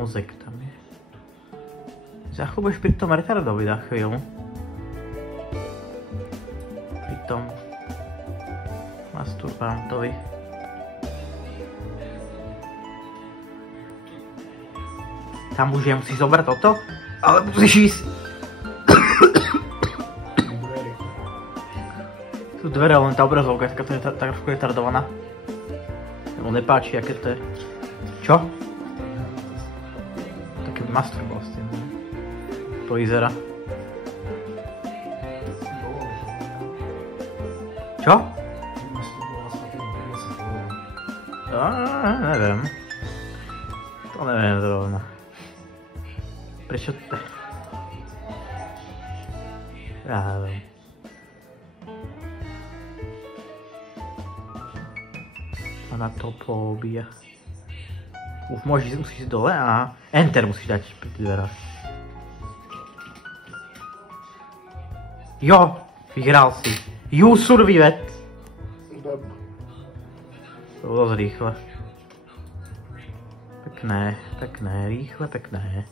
Mozek tam je. Za chvíľu budeš pri tom retardovi za chvíľu. Pri tom masturbantovi. Tam už musíš zobrať toto, ale musíš ísť. Tu dvere, len tá obrazovka je taká trošku retardovaná. Nebo nepáči, aké to je. Čo? Taký masturbal s tým. To vyzerá. Čo? Neviem. To neviem zrovna. Prečo to... Ja neviem. Anatopóbia. Musíš ísť dole a Enter musíš dať pri tých dverách. Jo, vyhral si. You survived. To bolo dosť rýchle. Pekné, rýchle, pekné.